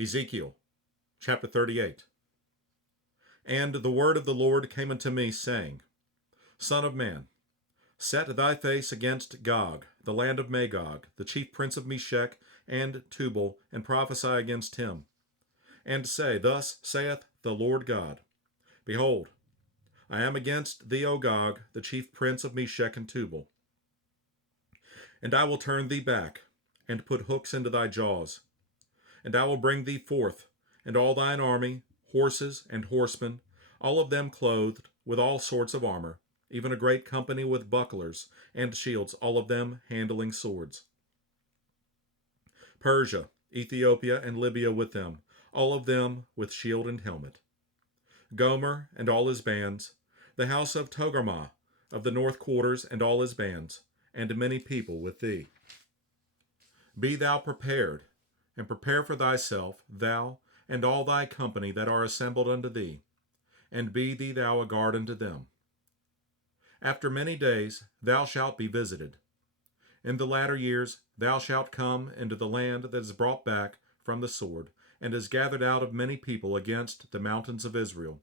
Ezekiel chapter 38. And the word of the Lord came unto me, saying, Son of man, set thy face against Gog, the land of Magog, the chief prince of Meshech and Tubal, and prophesy against him. And say, Thus saith the Lord God, Behold, I am against thee, O Gog, the chief prince of Meshech and Tubal. And I will turn thee back, and put hooks into thy jaws. And I will bring thee forth, and all thine army, horses and horsemen, all of them clothed with all sorts of armor, even a great company with bucklers and shields, all of them handling swords. Persia, Ethiopia, and Libya with them, all of them with shield and helmet. Gomer and all his bands, the house of Togarmah of the north quarters and all his bands, and many people with thee. Be thou prepared, and prepare for thyself, thou and all thy company that are assembled unto thee, and be thou a guard unto them. After many days thou shalt be visited. In the latter years thou shalt come into the land that is brought back from the sword, and is gathered out of many people against the mountains of Israel,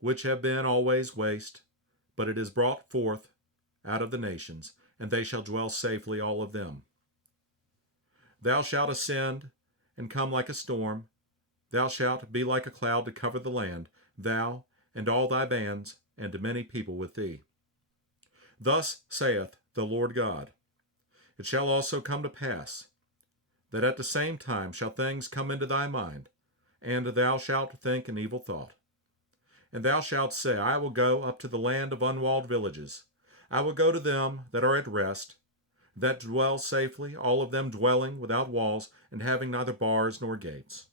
which have been always waste, but it is brought forth out of the nations, and they shall dwell safely, all of them. Thou shalt ascend and come like a storm. Thou shalt be like a cloud to cover the land, thou and all thy bands, and many people with thee. Thus saith the Lord God, It shall also come to pass, that at the same time shall things come into thy mind, and thou shalt think an evil thought. And thou shalt say, I will go up to the land of unwalled villages. I will go to them that are at rest, that dwell safely, all of them dwelling without walls, and having neither bars nor gates.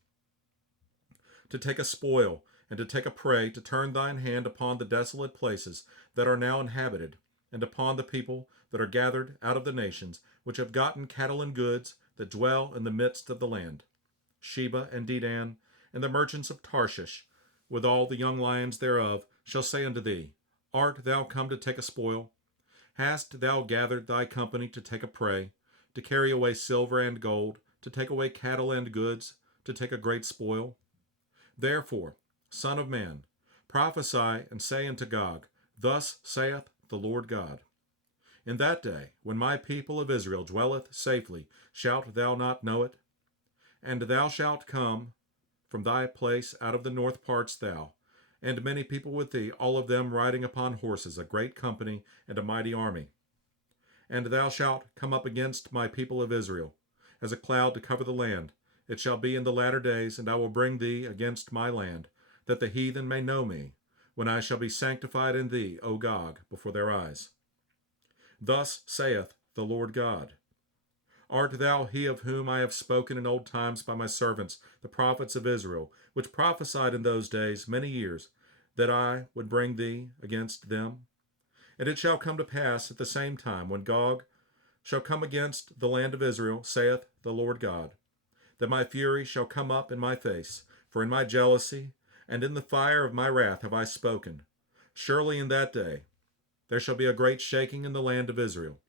To take a spoil, and to take a prey, to turn thine hand upon the desolate places that are now inhabited, and upon the people that are gathered out of the nations, which have gotten cattle and goods, that dwell in the midst of the land. Sheba and Dedan, and the merchants of Tarshish, with all the young lions thereof, shall say unto thee, Art thou come to take a spoil? Hast thou gathered thy company to take a prey, to carry away silver and gold, to take away cattle and goods, to take a great spoil? Therefore, Son of man, prophesy and say unto Gog, Thus saith the Lord God, In that day, when my people of Israel dwelleth safely, shalt thou not know it? And thou shalt come from thy place out of the north parts, thou, and many people with thee, all of them riding upon horses, a great company and a mighty army. And thou shalt come up against my people of Israel, as a cloud to cover the land. It shall be in the latter days, and I will bring thee against my land, that the heathen may know me, when I shall be sanctified in thee, O Gog, before their eyes. Thus saith the Lord God, Art thou he of whom I have spoken in old times by my servants, the prophets of Israel, which prophesied in those days many years, that I would bring thee against them? And it shall come to pass at the same time, when Gog shall come against the land of Israel, saith the Lord God, that my fury shall come up in my face, for in my jealousy and in the fire of my wrath have I spoken. Surely in that day there shall be a great shaking in the land of Israel,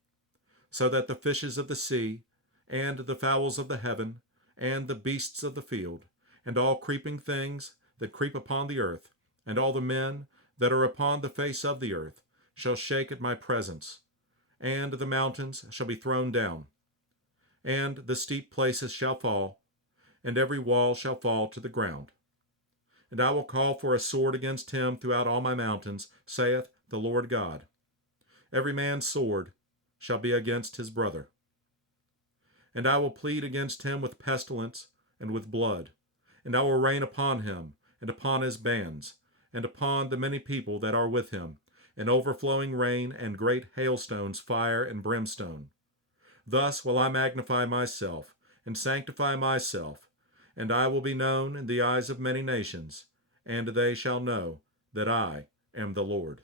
so that the fishes of the sea, and the fowls of the heaven, and the beasts of the field, and all creeping things that creep upon the earth, and all the men that are upon the face of the earth, shall shake at my presence, and the mountains shall be thrown down, and the steep places shall fall, and every wall shall fall to the ground. And I will call for a sword against him throughout all my mountains, saith the Lord God. Every man's sword shall be against his brother. And I will plead against him with pestilence and with blood, and I will rain upon him, and upon his bands, and upon the many people that are with him, an overflowing rain and great hailstones, fire and brimstone. Thus will I magnify myself, and sanctify myself, and I will be known in the eyes of many nations, and they shall know that I am the Lord.